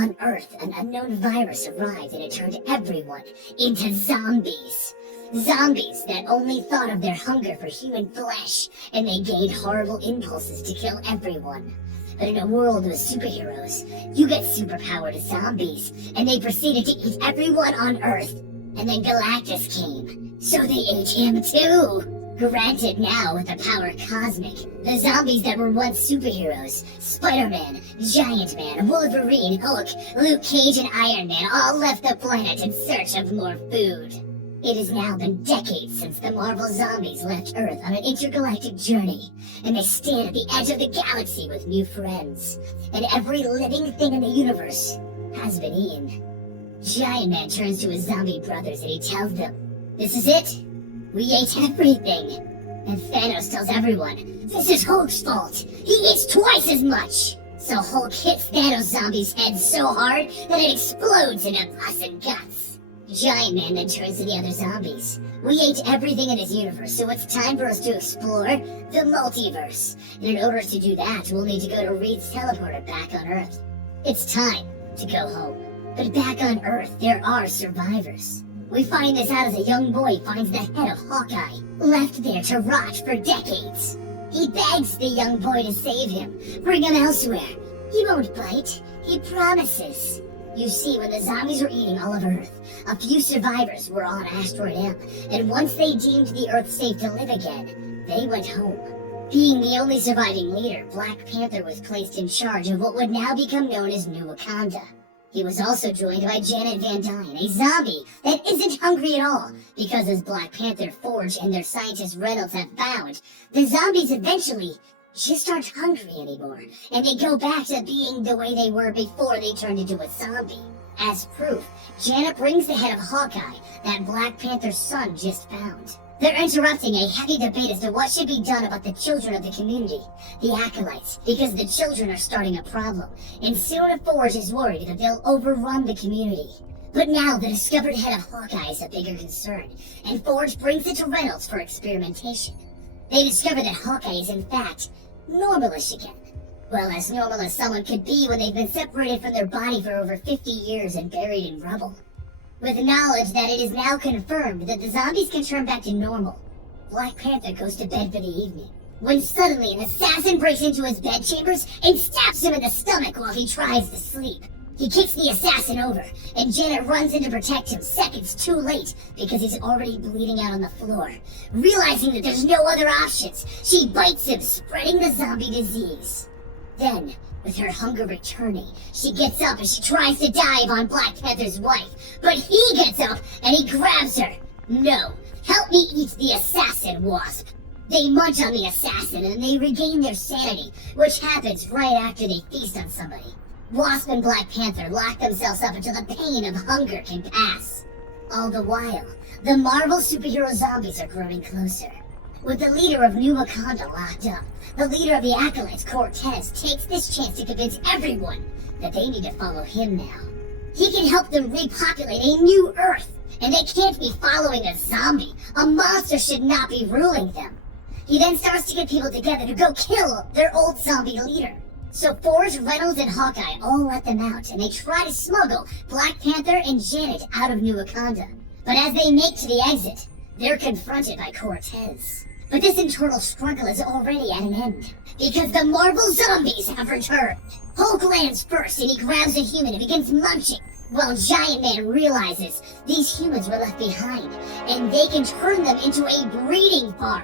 On Earth, an unknown virus arrived and it turned everyone into zombies. Zombies that only thought of their hunger for human flesh, and they gained horrible impulses to kill everyone. But in a world with superheroes, you get superpowered zombies, and they proceeded to eat everyone on Earth. And then Galactus came, so they ate him too. Granted, now with the power cosmic, the zombies that were once superheroes, Spider-Man, Giant Man, Wolverine, Hulk, Luke Cage, and Iron Man all left the planet in search of more food. It has now been decades since the Marvel zombies left Earth on an intergalactic journey, and they stand at the edge of the galaxy with new friends, and every living thing in the universe has been eaten. Giant Man turns to his zombie brothers and he tells them, "This is it. We ate everything." And Thanos tells everyone, "This is Hulk's fault. He eats twice as much." So Hulk hits Thanos' zombie's head so hard that it explodes into pus and guts. Giant Man then turns to the other zombies. "We ate everything in this universe, so it's time for us to explore the multiverse. And in order to do that, we'll need to go to Reed's teleporter back on Earth. It's time to go home." But back on Earth, there are survivors. We find this out as a young boy finds the head of Hawkeye, left there to rot for decades. He begs the young boy to save him, bring him elsewhere. He won't bite, he promises. You see, when the zombies were eating all of Earth, a few survivors were on Asteroid M, and once they deemed the Earth safe to live again, they went home. Being the only surviving leader, Black Panther was placed in charge of what would now become known as New Wakanda. He was also joined by Janet Van Dyne, a zombie that isn't hungry at all, because as Black Panther, Forge, and their scientist Reynolds have found, the zombies eventually just aren't hungry anymore, and they go back to being the way they were before they turned into a zombie. As proof, Janet brings the head of Hawkeye that Black Panther's son just found. They're interrupting a heavy debate as to what should be done about the children of the community, the Acolytes, because the children are starting a problem, and soon Forge is worried that they'll overrun the community. But now the discovered head of Hawkeye is a bigger concern, and Forge brings it to Reynolds for experimentation. They discover that Hawkeye is in fact normalish again. Well, as normal as someone could be when they've been separated from their body for over 50 years and buried in rubble. With knowledge that it is now confirmed that the zombies can turn back to normal, Black Panther goes to bed for the evening, when suddenly an assassin breaks into his bedchambers and stabs him in the stomach while he tries to sleep. He kicks the assassin over, and Janet runs in to protect him seconds too late because he's already bleeding out on the floor. Realizing that there's no other options, she bites him, spreading the zombie disease. Then, with her hunger returning, she gets up and she tries to dive on Black Panther's wife, but he gets up and he grabs her. "No, help me eat the assassin, Wasp." They munch on the assassin and they regain their sanity, which happens right after they feast on somebody. Wasp and Black Panther lock themselves up until the pain of hunger can pass. All the while, the Marvel superhero zombies are growing closer. With the leader of New Wakanda locked up, the leader of the Acolytes, Cortez, takes this chance to convince everyone that they need to follow him now. He can help them repopulate a new Earth, and they can't be following a zombie. A monster should not be ruling them. He then starts to get people together to go kill their old zombie leader. So Forge, Reynolds, and Hawkeye all let them out, and they try to smuggle Black Panther and Janet out of New Wakanda. But as they make to the exit, they're confronted by Cortez. But this internal struggle is already at an end, because the Marvel zombies have returned. Hulk lands first and he grabs a human and begins munching, while Giant Man realizes these humans were left behind, and they can turn them into a breeding farm.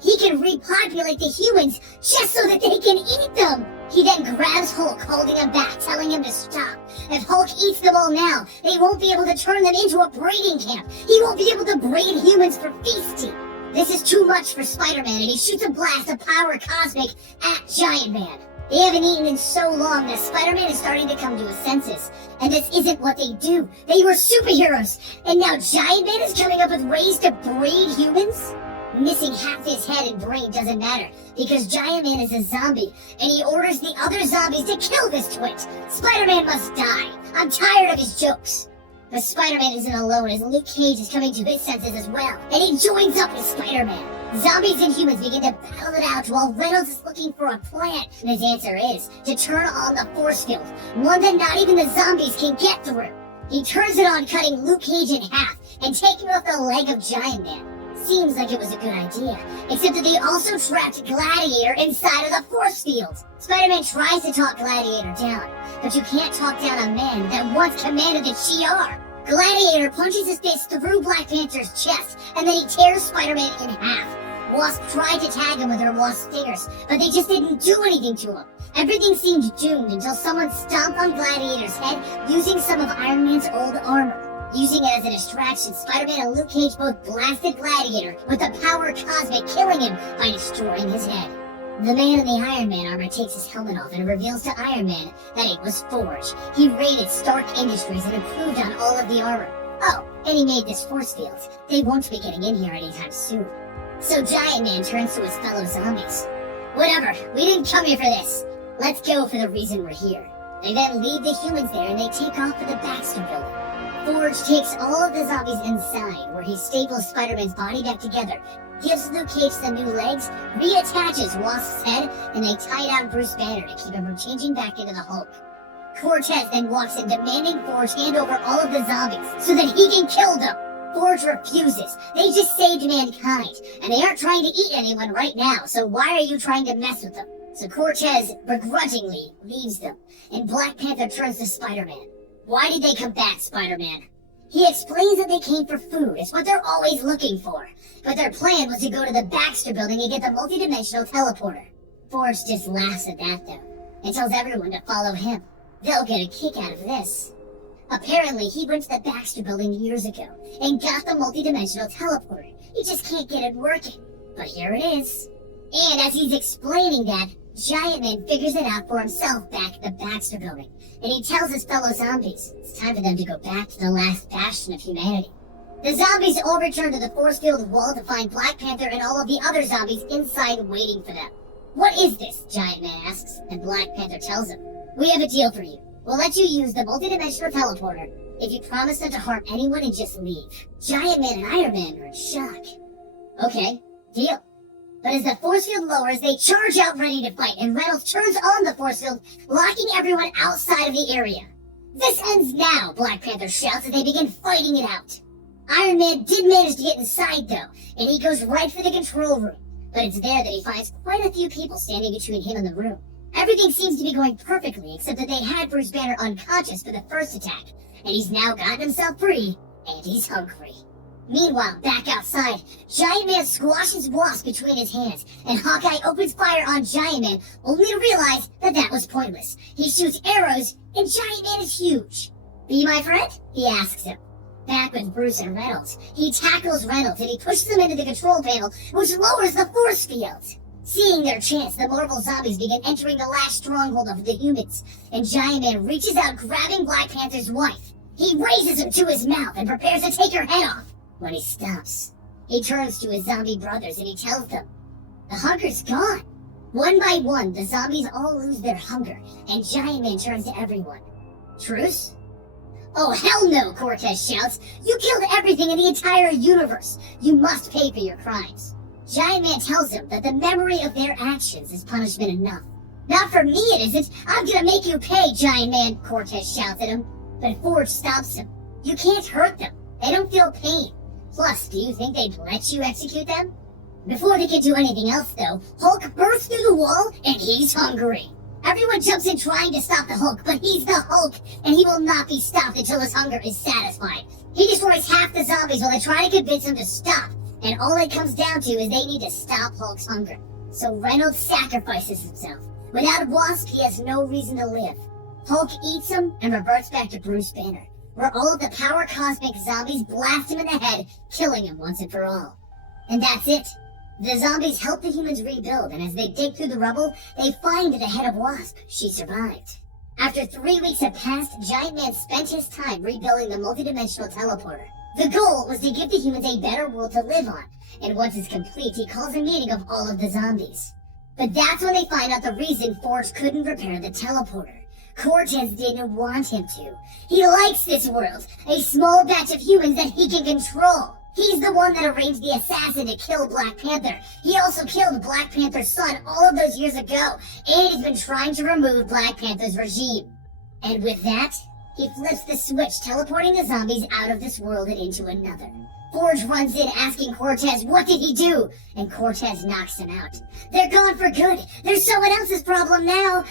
He can repopulate the humans just so that they can eat them. He then grabs Hulk, holding him back, telling him to stop. If Hulk eats them all now, they won't be able to turn them into a breeding camp. He won't be able to breed humans for feasting. This is too much for Spider-Man, and he shoots a blast of power cosmic at Giant Man. They haven't eaten in so long that Spider-Man is starting to come to his senses. And this isn't what they do. They were superheroes. And now Giant Man is coming up with ways to breed humans? Missing half his head and brain doesn't matter, because Giant Man is a zombie, and he orders the other zombies to kill this twit. Spider-Man must die. I'm tired of his jokes. But Spider-Man isn't alone, as Luke Cage is coming to his senses as well, and he joins up with Spider-Man. Zombies and humans begin to battle it out while Reynolds is looking for a plan, and his answer is to turn on the force field, one that not even the zombies can get through. He turns it on, cutting Luke Cage in half and taking off the leg of Giant Man. Seems like it was a good idea, except that they also trapped Gladiator inside of the force field. Spider-Man tries to talk Gladiator down, but you can't talk down a man that once commanded the JINK-A.I. Gladiator punches his fist through Black Panther's chest, and then he tears Spider-Man in half. Wasp tried to tag him with her wasp stingers, but they just didn't do anything to him. Everything seemed doomed until someone stomped on Gladiator's head using some of Iron Man's old armor. Using it as a distraction, Spider-Man and Luke Cage both blasted Gladiator with the power cosmic, killing him by destroying his head. The man in the Iron Man armor takes his helmet off and reveals to Iron Man that it was forged. He raided Stark Industries and improved on all of the armor. Oh, and he made this force field. They won't be getting in here anytime soon. So Giant Man turns to his fellow zombies. Whatever, we didn't come here for this. Let's go for the reason we're here. They then leave the humans there and they take off for the Baxter building. Forge takes all of the zombies inside, where he staples Spider-Man's body back together, gives Luke Cage some new legs, reattaches Wasp's head, and they tie down Bruce Banner to keep him from changing back into the Hulk. Cortez then walks in demanding Forge hand over all of the zombies so that he can kill them. Forge refuses. They just saved mankind, and they aren't trying to eat anyone right now, so why are you trying to mess with them? So Cortez begrudgingly leaves them, and Black Panther turns to Spider-Man. Why did they come back, Spider-Man? He explains that they came for food. It's what they're always looking for. But their plan was to go to the Baxter building and get the multidimensional teleporter. Forge just laughs at that, though, and tells everyone to follow him. They'll get a kick out of this. Apparently, he went to the Baxter building years ago and got the multidimensional teleporter. He just can't get it working. But here it is. And as he's explaining that, Giant Man figures it out for himself back at the Baxter building, and he tells his fellow zombies it's time for them to go back to the last bastion of humanity. The zombies all return to the force field wall to find Black Panther and all of the other zombies inside waiting for them. What is this? Giant Man asks, and Black Panther tells him, we have a deal for you. We'll let you use the multidimensional teleporter if you promise not to harm anyone and just leave. Giant Man and Iron Man are in shock. Okay, deal. But as the force field lowers, they charge out ready to fight, and Reynolds turns on the force field, locking everyone outside of the area. This ends now, Black Panther shouts as they begin fighting it out. Iron Man did manage to get inside, though, and he goes right for the control room. But it's there that he finds quite a few people standing between him and the room. Everything seems to be going perfectly, except that they had Bruce Banner unconscious for the first attack, and he's now gotten himself free, and he's hungry. Meanwhile, back outside, Giant Man squashes Wasp between his hands, and Hawkeye opens fire on Giant Man, only to realize that that was pointless. He shoots arrows, and Giant Man is huge. Be my friend? He asks him. Back with Bruce and Reynolds, he tackles Reynolds, and he pushes them into the control panel, which lowers the force field. Seeing their chance, the Marvel zombies begin entering the last stronghold of the humans, and Giant Man reaches out, grabbing Black Panther's wife. He raises her to his mouth and prepares to take her head off. When he stops, he turns to his zombie brothers and he tells them, the hunger's gone. One by one, the zombies all lose their hunger, and Giant Man turns to everyone. Truce? Oh, hell no, Cortez shouts. You killed everything in the entire universe. You must pay for your crimes. Giant Man tells him that the memory of their actions is punishment enough. Not for me it isn't. I'm gonna make you pay, Giant Man, Cortez shouts at him. But Forge stops him. You can't hurt them. They don't feel pain. Plus, do you think they'd let you execute them? Before they can do anything else, though, Hulk bursts through the wall, and he's hungry. Everyone jumps in trying to stop the Hulk, but he's the Hulk, and he will not be stopped until his hunger is satisfied. He destroys half the zombies while they try to convince him to stop, and all it comes down to is they need to stop Hulk's hunger. So Reynolds sacrifices himself. Without Wasp, he has no reason to live. Hulk eats him and reverts back to Bruce Banner, where all of the power cosmic zombies blast him in the head, killing him once and for all. And that's it. The zombies help the humans rebuild, and as they dig through the rubble, they find the head of Wasp. She survived. After 3 weeks have passed, Giant Man spent his time rebuilding the multidimensional teleporter. The goal was to give the humans a better world to live on, and once it's complete, he calls a meeting of all of the zombies. But that's when they find out the reason Forge couldn't repair the teleporter. Cortez didn't want him to. He likes this world, a small batch of humans that he can control. He's the one that arranged the assassin to kill Black Panther. He also killed Black Panther's son all of those years ago, and he's been trying to remove Black Panther's regime. And with that, he flips the switch, teleporting the zombies out of this world and into another. Forge runs in asking Cortez, what did he do? And Cortez knocks him out. They're gone for good. They're someone else's problem now.